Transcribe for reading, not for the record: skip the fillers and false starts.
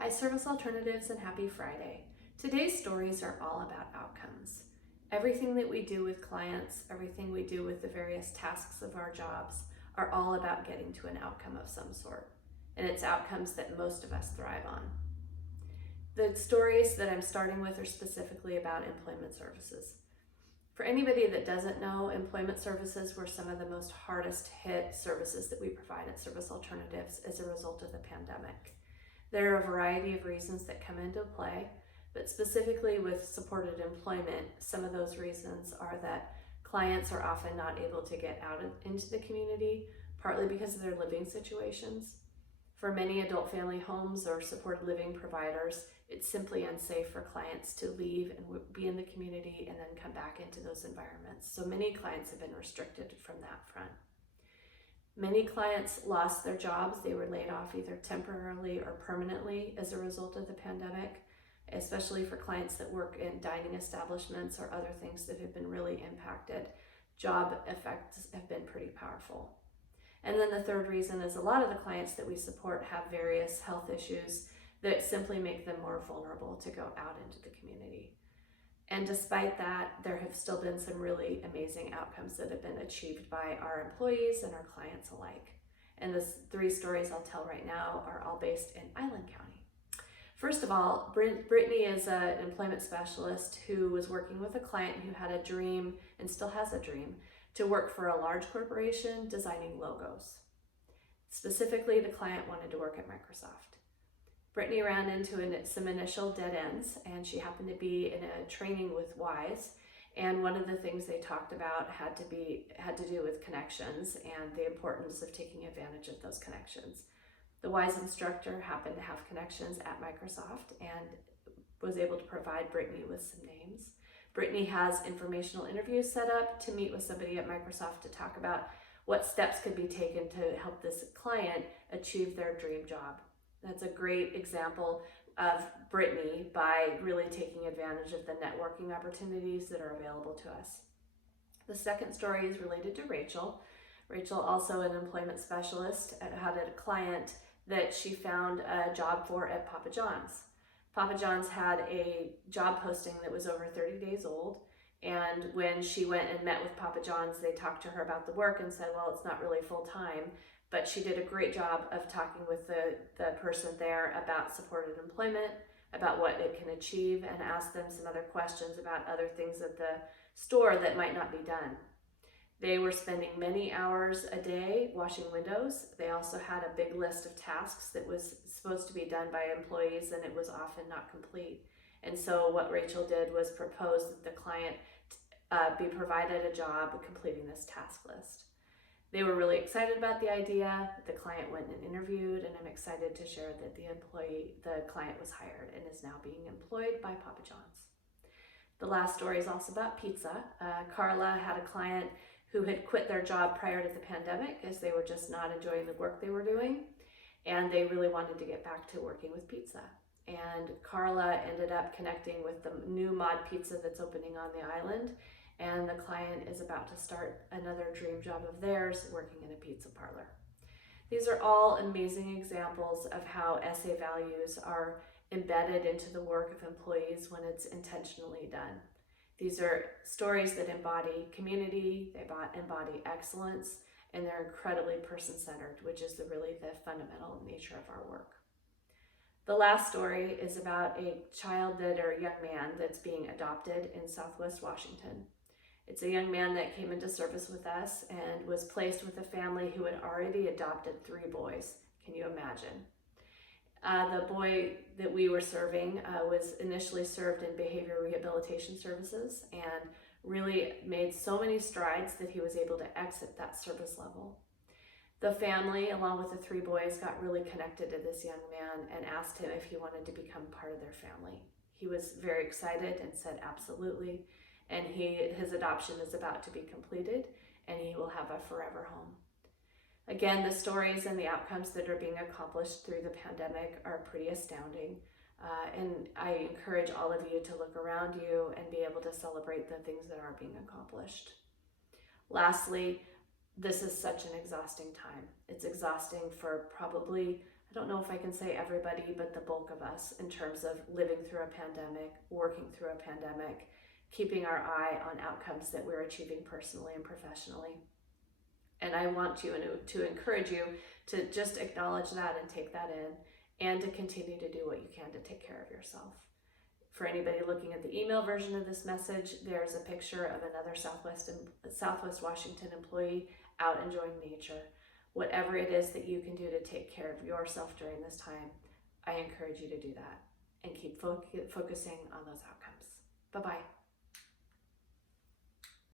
Hi, Service Alternatives, and happy Friday. Today's stories are all about outcomes. Everything that we do with clients, everything we do with the various tasks of our jobs are all about getting to an outcome of some sort. And it's outcomes that most of us thrive on. The stories that I'm starting with are specifically about employment services. For anybody that doesn't know, employment services were some of the most hardest hit services that we provide at Service Alternatives as a result of the pandemic. There are a variety of reasons that come into play, but specifically with supported employment, some of those reasons are that clients are often not able to get out into the community, partly because of their living situations. For many adult family homes or supported living providers, it's simply unsafe for clients to leave and be in the community and then come back into those environments. So many clients have been restricted from that front. Many clients lost their jobs. They were laid off either temporarily or permanently as a result of the pandemic, especially for clients that work in dining establishments or other things that have been really impacted. Job effects have been pretty powerful. And then the third reason is a lot of the clients that we support have various health issues that simply make them more vulnerable to go out into the community. And despite that, there have still been some really amazing outcomes that have been achieved by our employees and our clients alike. And the three stories I'll tell right now are all based in Island County. First of all, Brittany is an employment specialist who was working with a client who had a dream and still has a dream to work for a large corporation designing logos. Specifically, the client wanted to work at Microsoft. Brittany ran into some initial dead ends, and she happened to be in a training with WISE, and one of the things they talked about had to do with connections and the importance of taking advantage of those connections. The WISE instructor happened to have connections at Microsoft and was able to provide Brittany with some names. Brittany has informational interviews set up to meet with somebody at Microsoft to talk about what steps could be taken to help this client achieve their dream job. That's a great example of Brittany by really taking advantage of the networking opportunities that are available to us. The second story is related to Rachel. Rachel, also an employment specialist, had a client that she found a job for at Papa John's. Papa John's had a job posting that was over 30 days old, and when she went and met with Papa John's, they talked to her about the work and said, well, it's not really full-time, but she did a great job of talking with the person there about supported employment, about what it can achieve, and asked them some other questions about other things at the store that might not be done. They were spending many hours a day washing windows. They also had a big list of tasks that was supposed to be done by employees, and it was often not complete. And so what Rachel did was propose that the client be provided a job completing this task list. They were really excited about the idea. The client went and interviewed, and I'm excited to share that the client was hired and is now being employed by Papa John's. The last story is also about pizza. Carla had a client who had quit their job prior to the pandemic as they were just not enjoying the work they were doing, and they really wanted to get back to working with pizza. And Carla ended up connecting with the new Mod Pizza that's opening on the island, and the client is about to start another dream job of theirs, working in a pizza parlor. These are all amazing examples of how SA values are embedded into the work of employees when it's intentionally done. These are stories that embody community, they embody excellence, and they're incredibly person-centered, which is really the fundamental nature of our work. The last story is about a young man that's being adopted in Southwest Washington. It's a young man that came into service with us and was placed with a family who had already adopted 3 boys. Can you imagine? The boy that we were serving was initially served in behavior rehabilitation services and really made so many strides that he was able to exit that service level. The family, along with the 3 boys, got really connected to this young man and asked him if he wanted to become part of their family. He was very excited and said absolutely, and his adoption is about to be completed, and he will have a forever home. Again, the stories and the outcomes that are being accomplished through the pandemic are pretty astounding, and I encourage all of you to look around you and be able to celebrate the things that are being accomplished. Lastly, this is such an exhausting time. It's exhausting for probably I don't know if I can say everybody, but the bulk of us, in terms of living through a pandemic, working through a pandemic, keeping our eye on outcomes that we're achieving personally and professionally. And I want to encourage you to just acknowledge that and take that in, and to continue to do what you can to take care of yourself. For anybody looking at the email version of this message, there's a picture of another Southwest Washington employee out enjoying nature. Whatever it is that you can do to take care of yourself during this time, I encourage you to do that and keep focusing on those outcomes. Bye-bye.